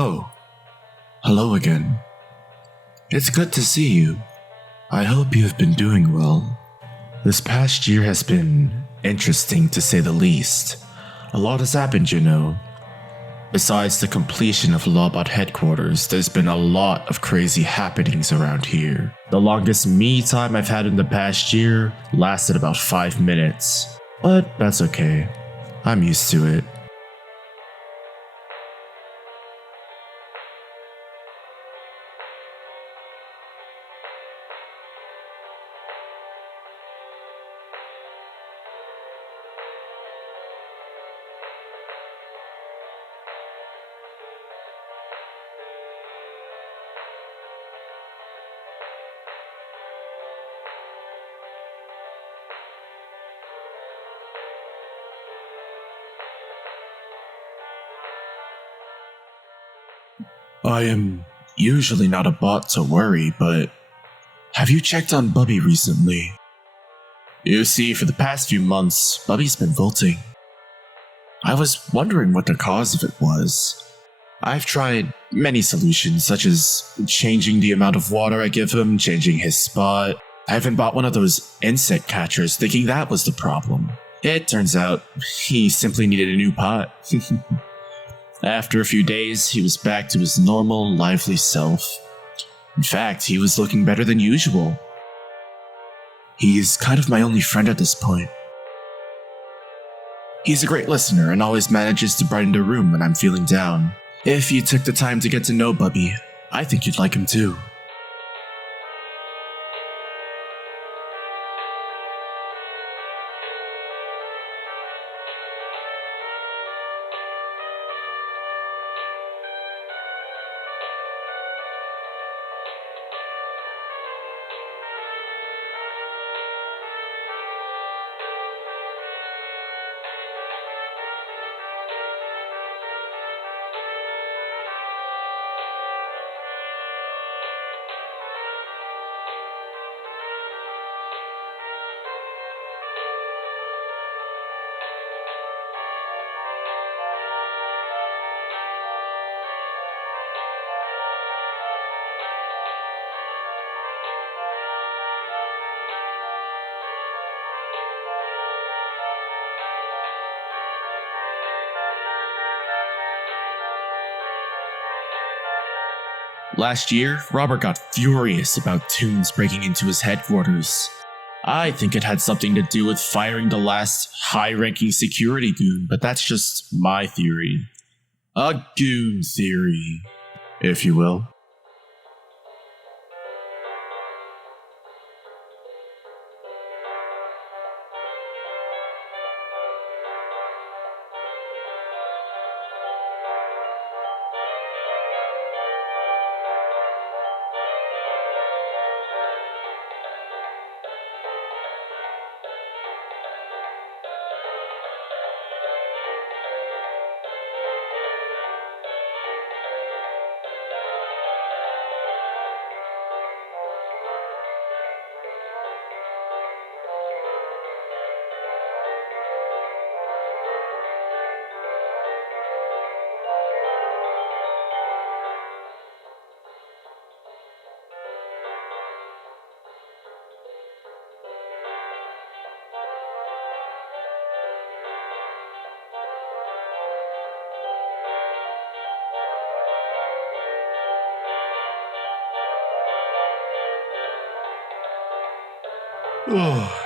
Oh, hello again. It's good to see you. I hope you have been doing well. This past year has been interesting to say the least. A lot has happened, you know. Besides the completion of Lawbot headquarters, there's been a lot of crazy happenings around here. The longest me time I've had in the past year lasted about 5 minutes. But that's okay. I'm used to it. I am usually not a bot to worry, but have you checked on Bubbe recently? You see, for the past few months, Bubbe's been wilting. I was wondering what the cause of it was. I've tried many solutions, such as changing the amount of water I give him, changing his spot. I even bought one of those insect catchers, thinking that was the problem. It turns out he simply needed a new pot. After a few days, he was back to his normal, lively self. In fact, he was looking better than usual. He's kind of my only friend at this point. He's a great listener and always manages to brighten the room when I'm feeling down. If you took the time to get to know Bubbe, I think you'd like him too. Last year, Robert got furious about Toons breaking into his headquarters. I think it had something to do with firing the last high-ranking security goon, but that's just my theory. A goon theory, if you will. Oh.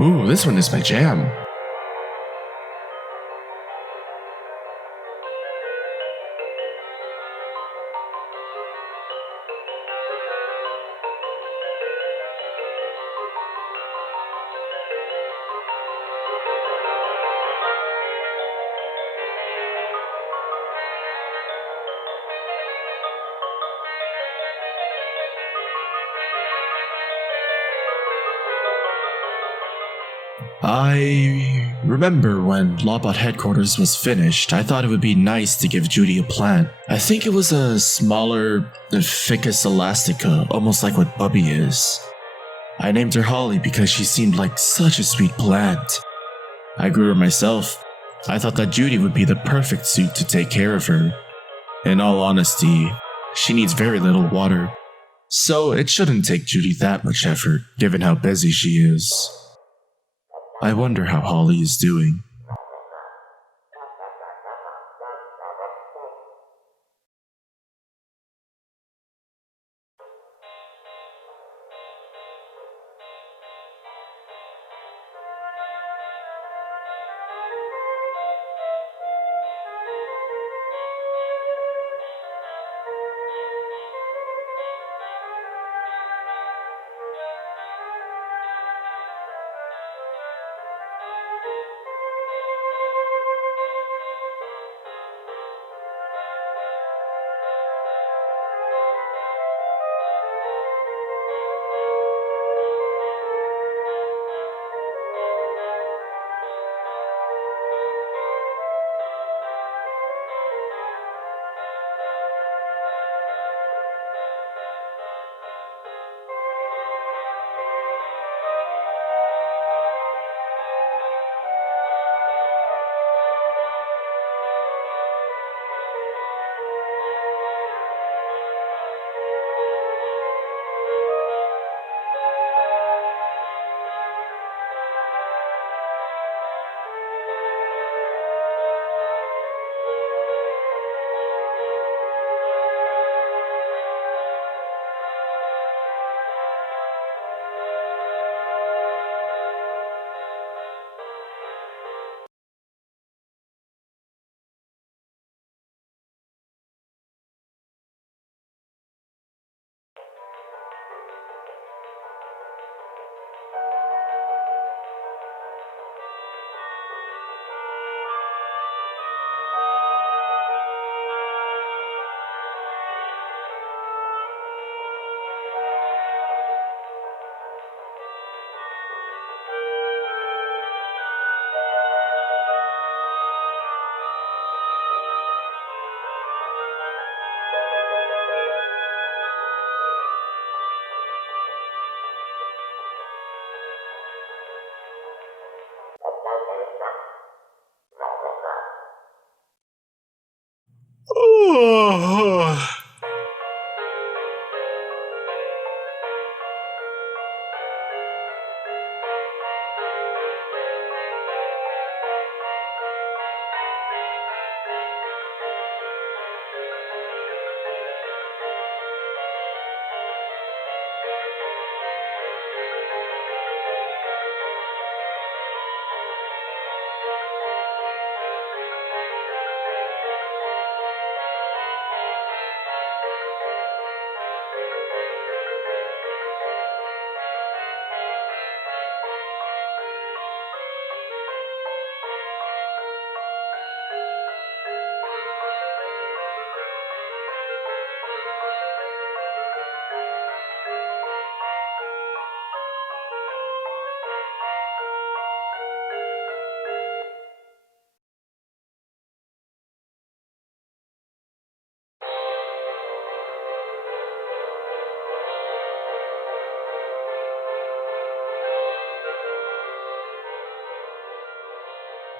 Ooh, this one is my jam. I remember when Lawbot headquarters was finished, I thought it would be nice to give Judy a plant. I think it was a smaller Ficus elastica, almost like what Bubbe is. I named her Holly because she seemed like such a sweet plant. I grew her myself. I thought that Judy would be the perfect suit to take care of her. In all honesty, she needs very little water, so it shouldn't take Judy that much effort, given how busy she is. I wonder how Holly is doing.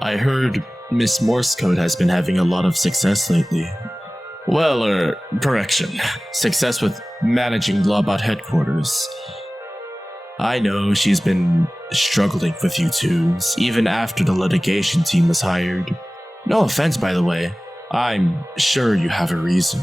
I heard Miss Morse Code has been having a lot of success lately. Well, correction. Success with managing Lawbot headquarters. I know she's been struggling with you Toons, even after the litigation team was hired. No offense, by the way. I'm sure you have a reason.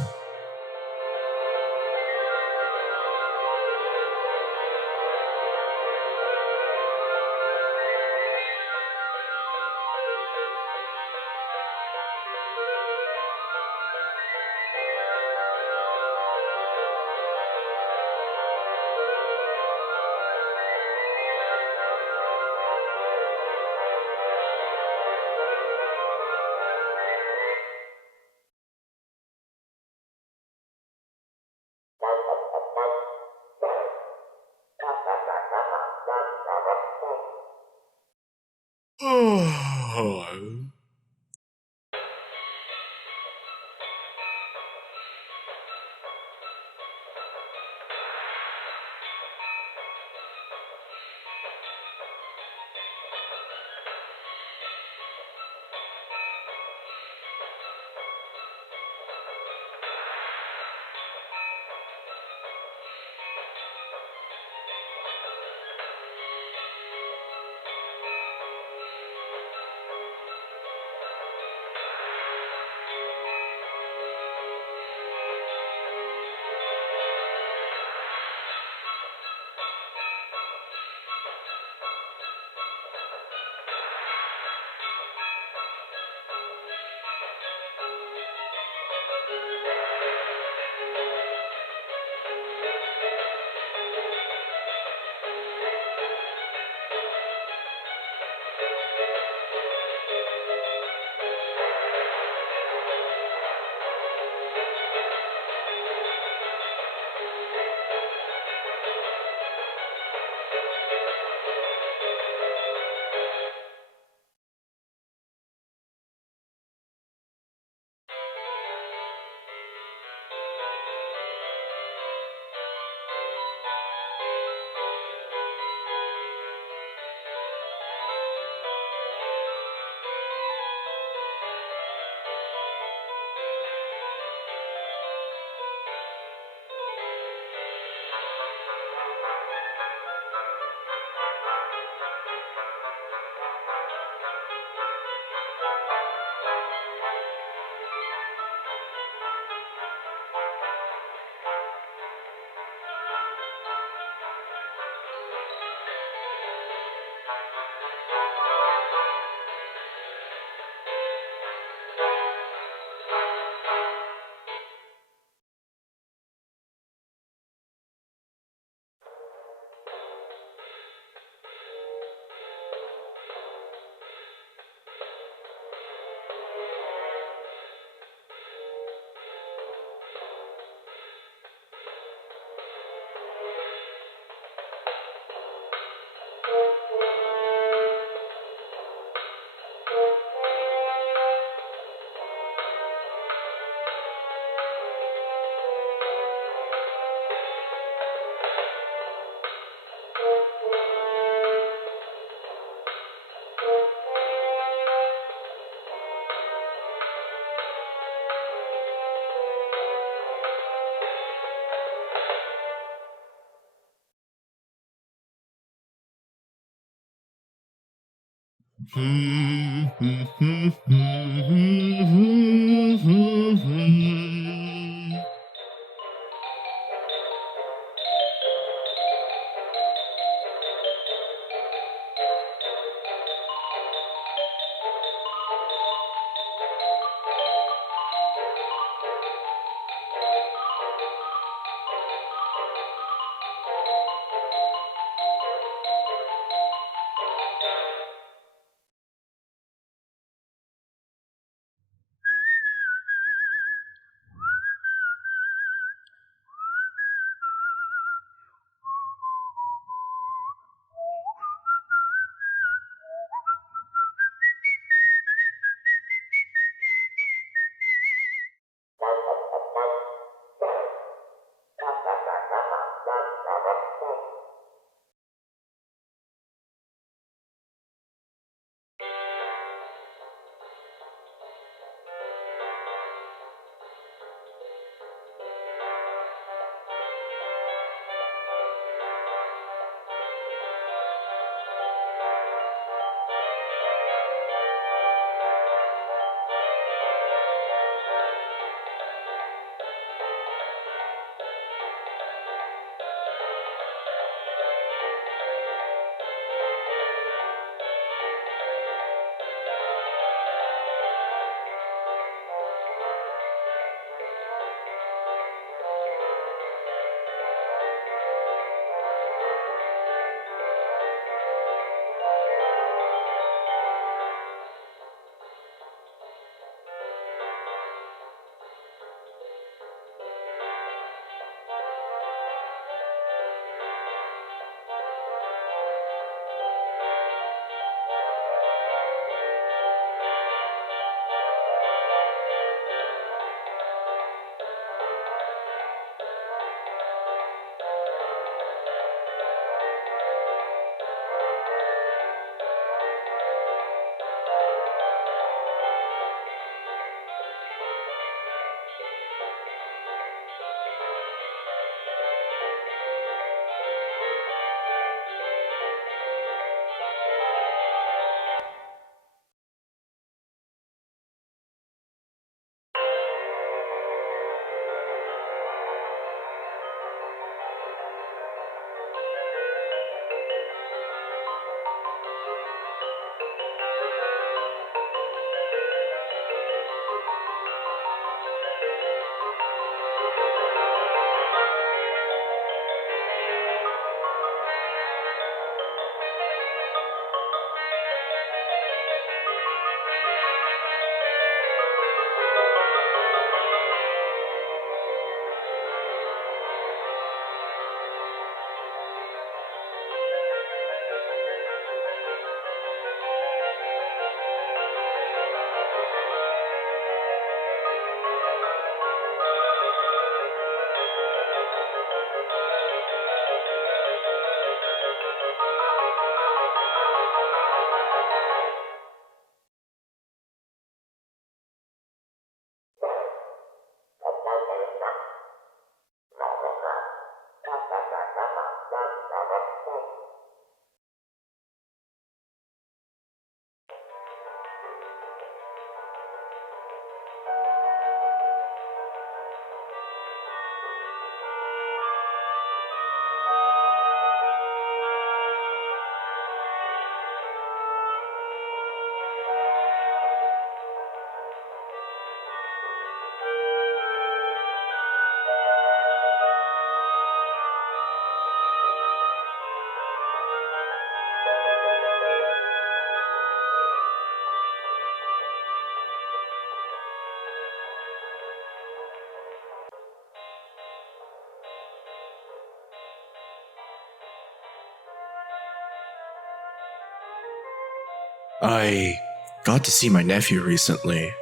I got to see my nephew recently.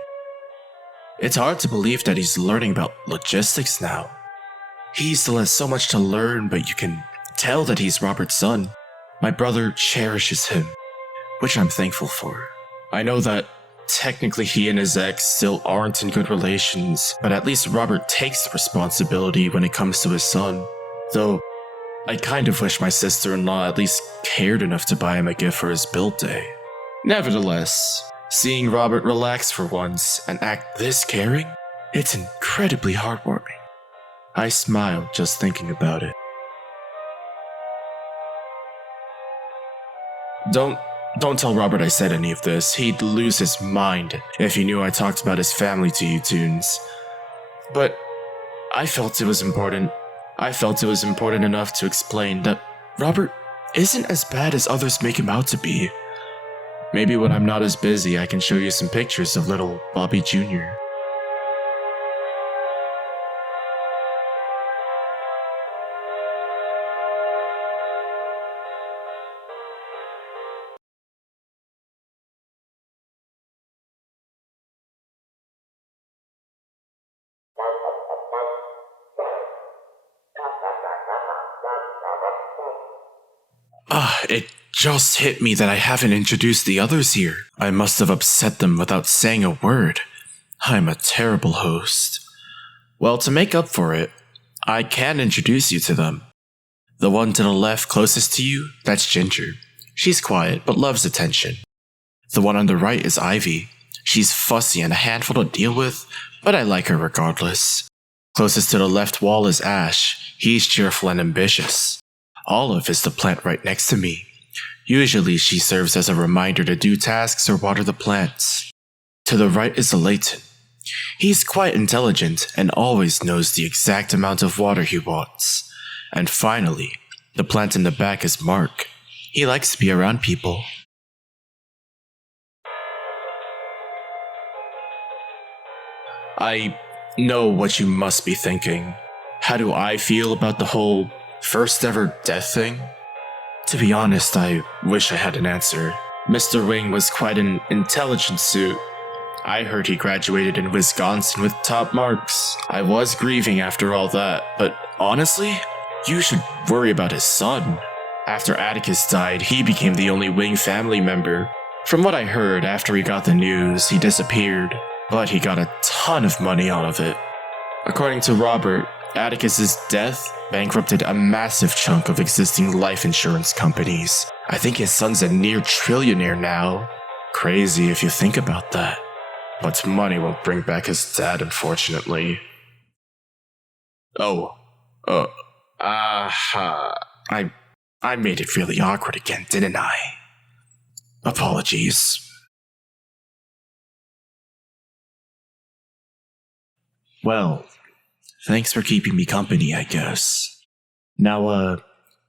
It's hard to believe that he's learning about logistics now. He still has so much to learn, but you can tell that he's Robert's son. My brother cherishes him, which I'm thankful for. I know that technically he and his ex still aren't in good relations, but at least Robert takes the responsibility when it comes to his son. Though, I kind of wish my sister-in-law at least cared enough to buy him a gift for his birthday. Nevertheless, seeing Robert relax for once and act this caring, it's incredibly heartwarming. I smiled just thinking about it. Don't tell Robert I said any of this. He'd lose his mind if he knew I talked about his family to you, Toons. But I felt it was important. I felt it was important enough to explain that Robert isn't as bad as others make him out to be. Maybe when I'm not as busy, I can show you some pictures of little Bobby Jr. It just hit me that I haven't introduced the others here. I must have upset them without saying a word. I'm a terrible host. Well, to make up for it, I can introduce you to them. The one to the left closest to you, that's Ginger. She's quiet, but loves attention. The one on the right is Ivy. She's fussy and a handful to deal with, but I like her regardless. Closest to the left wall is Ash. He's cheerful and ambitious. Olive is the plant right next to me. Usually she serves as a reminder to do tasks or water the plants. To the right is Layton. He's quite intelligent and always knows the exact amount of water he wants. And finally, the plant in the back is Mark. He likes to be around people. I know what you must be thinking. How do I feel about the whole first ever death thing? To be honest, I wish I had an answer. Mr. Wing was quite an intelligent suit. I heard he graduated in Wisconsin with top marks. I was grieving after all that, but honestly, you should worry about his son. After Atticus died, he became the only Wing family member. From what I heard, after he got the news, he disappeared, but he got a ton of money out of it. According to Robert, Atticus's death bankrupted a massive chunk of existing life insurance companies. I think his son's a near trillionaire now. Crazy if you think about that. But money won't bring back his dad, unfortunately. I made it really awkward again, didn't I? Apologies. Well, thanks for keeping me company, I guess. Now,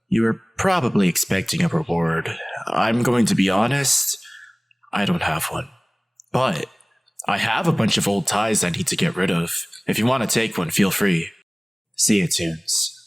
you were probably expecting a reward. I'm going to be honest, I don't have one. But I have a bunch of old ties I need to get rid of. If you want to take one, feel free. See you, Toons.